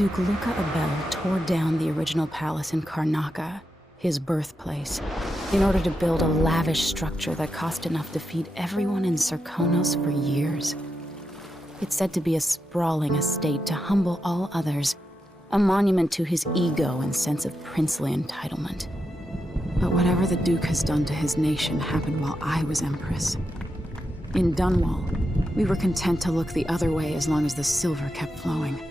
Duke Luca Abel tore down the original palace in Karnaca, his birthplace, in order to build a lavish structure that cost enough to feed everyone in Serkonos for years. It's said to be a sprawling estate to humble all others, a monument to his ego and sense of princely entitlement. But whatever the Duke has done to his nation happened while I was Empress. In Dunwall, we were content to look the other way as long as the silver kept flowing.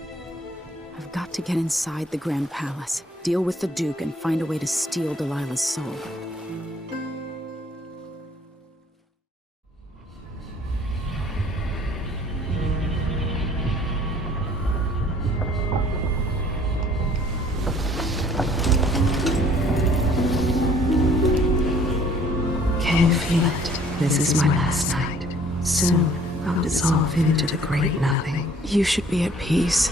I've got to get inside the Grand Palace, deal with the Duke, and find a way to steal Delilah's soul. Can you feel it? This is my last night. Soon, I'll dissolve into the great nothing. You should be at peace.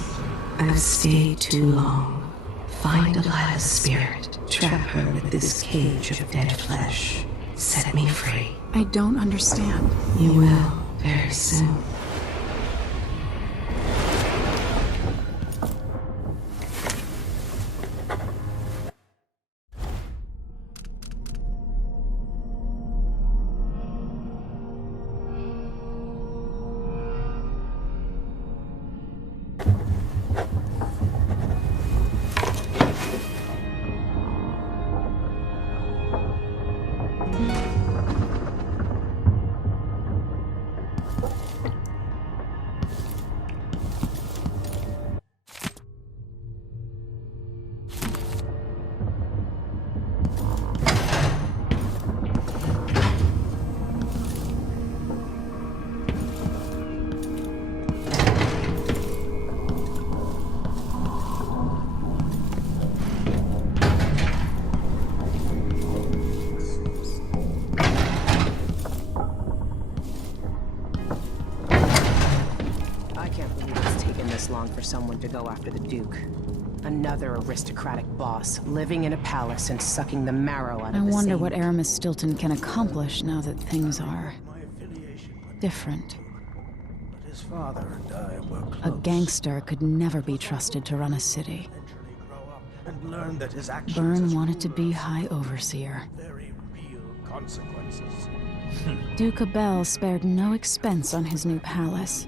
I've stayed too long. Find Delilah's spirit. Trap her with this cage of dead flesh. Set me free. I don't understand. You will, very soon. Long for someone to go after the Duke. Another aristocratic boss, living in a palace and sucking the marrow out of the I wonder same. what Aramis Stilton can accomplish now that things are different. But his father and I were close. A gangster could never be trusted to run a city. Eventually grow up and learn that his actions Byrne as wanted to be rulers High Overseer. have very real consequences. Duke Abel spared no expense on his new palace.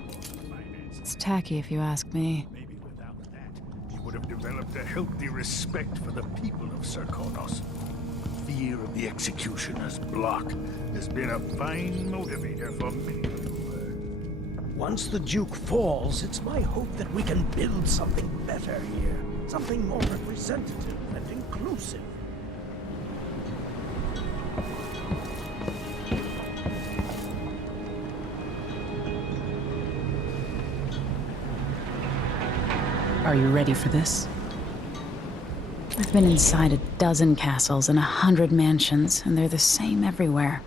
It's tacky if you ask me. Maybe without that, you would have developed a healthy respect for the people of Serkonos. Fear of the executioner's block has been a fine motivator for many. Once the Duke falls, it's my hope that we can build something better here. Something more representative and inclusive. Are you ready for this? I've been inside a dozen castles and 100 mansions, and they're the same everywhere.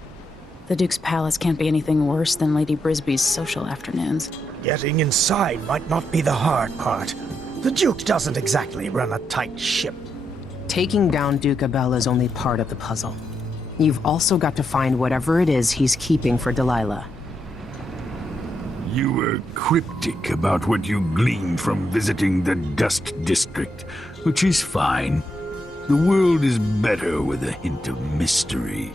The Duke's palace can't be anything worse than Lady Brisby's social afternoons. Getting inside might not be the hard part. The Duke doesn't exactly run a tight ship. Taking down Duke Abel is only part of the puzzle. You've also got to find whatever it is he's keeping for Delilah. You were cryptic about what you gleaned from visiting the Dust District, which is fine. The world is better with a hint of mystery.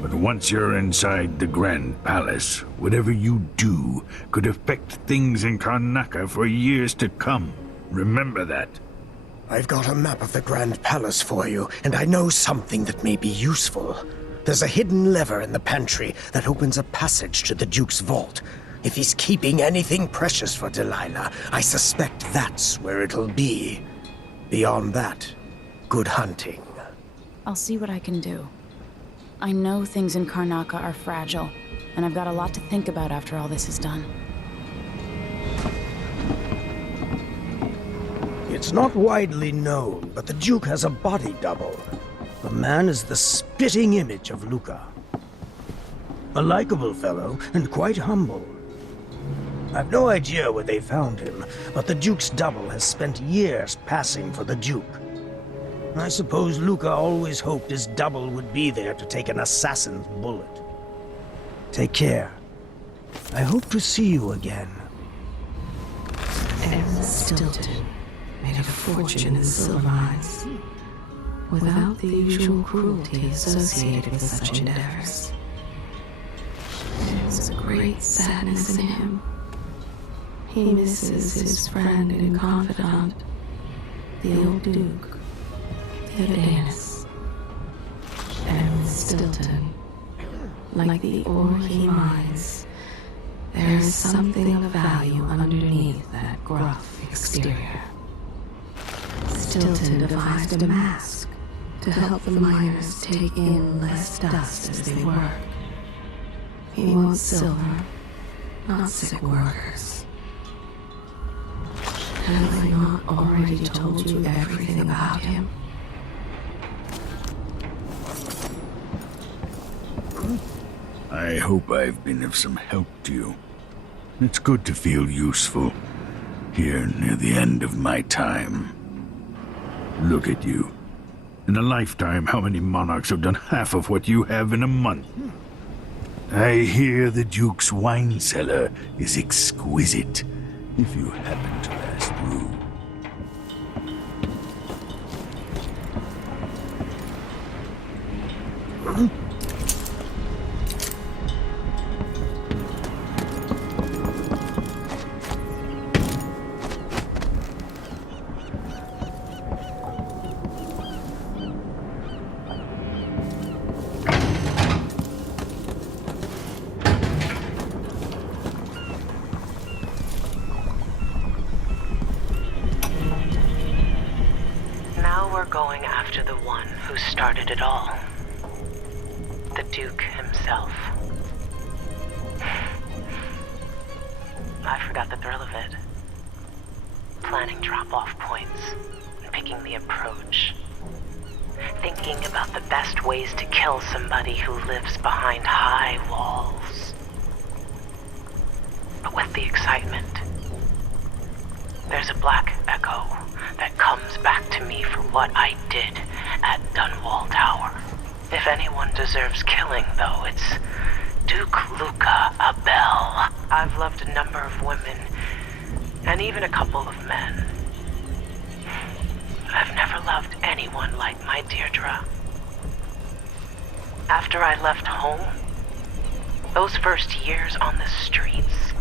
But once you're inside the Grand Palace, whatever you do could affect things in Karnaca for years to come. Remember that. I've got a map of the Grand Palace for you, and I know something that may be useful. There's a hidden lever in the pantry that opens a passage to the Duke's vault. If he's keeping anything precious for Delilah, I suspect that's where it'll be. Beyond that, good hunting. I'll see what I can do. I know things in Karnaca are fragile, and I've got a lot to think about after all this is done. It's not widely known, but the Duke has a body double. The man is the spitting image of Luca. A likable fellow, and quite humble. I've no idea where they found him, but the Duke's double has spent years passing for the Duke. I suppose Luca always hoped his double would be there to take an assassin's bullet. Take care. I hope to see you again. Aramis Stilton. made a fortune in silver mines, without the usual cruelty associated with such endeavors. There's a great sadness in him. He misses his friend and confidant, the old Duke, the Odanis. And with Stilton, like the ore he mines, there is something of value underneath that gruff exterior. Stilton devised a mask to help the miners take in less dust as they work. He wants silver, not sick workers. Have I not already told you everything about him? I hope I've been of some help to you. It's good to feel useful, here near the end of my time. Look at you. In a lifetime, how many monarchs have done half of what you have in a month? I hear the Duke's wine cellar is exquisite, if you happen to pass through. Going after the one who started it all. The Duke himself. I forgot the thrill of it. Planning drop-off points, and picking the approach. Thinking about the best ways to kill somebody who lives behind high walls. But with the excitement, there's a black echo that comes back to me for what I did at Dunwall Tower. If anyone deserves killing, though, it's Duke Luca Abel. I've loved a number of women, and even a couple of men. I've never loved anyone like my Deirdre. After I left home, those first years on the streets,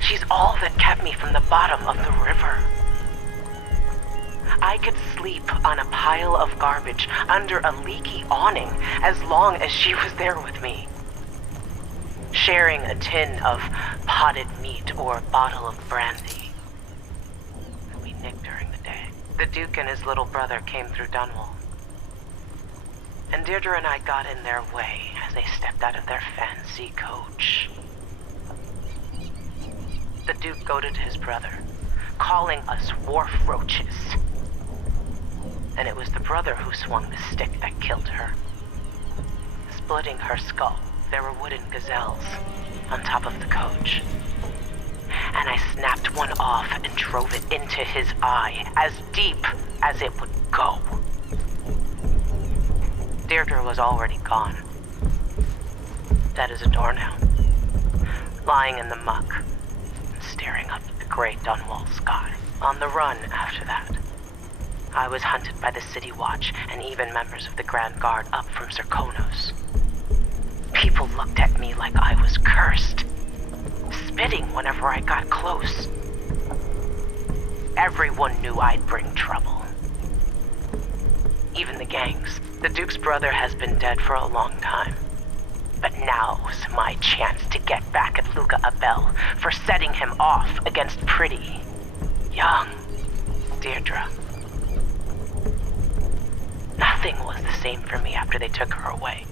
she's all that kept me from the bottom of the river. I could sleep on a pile of garbage under a leaky awning as long as she was there with me. Sharing a tin of potted meat or a bottle of brandy that we nicked during the day. The Duke and his little brother came through Dunwall, and Deirdre and I got in their way as they stepped out of their fancy coach. The Duke goaded his brother, calling us wharf roaches. And it was the brother who swung the stick that killed her. Splitting her skull, there were wooden gazelles on top of the coach. And I snapped one off and drove it into his eye, as deep as it would go. Deirdre was already gone. Dead as a doornail. Lying in the muck, and staring up at the gray Dunwall sky. On the run after that. I was hunted by the City Watch and even members of the Grand Guard up from Serkonos. People looked at me like I was cursed, spitting whenever I got close. Everyone knew I'd bring trouble. Even the gangs. The Duke's brother has been dead for a long time. But now's my chance to get back at Luca Abel for setting him off against pretty, young Deirdre. Nothing was the same for me after they took her away.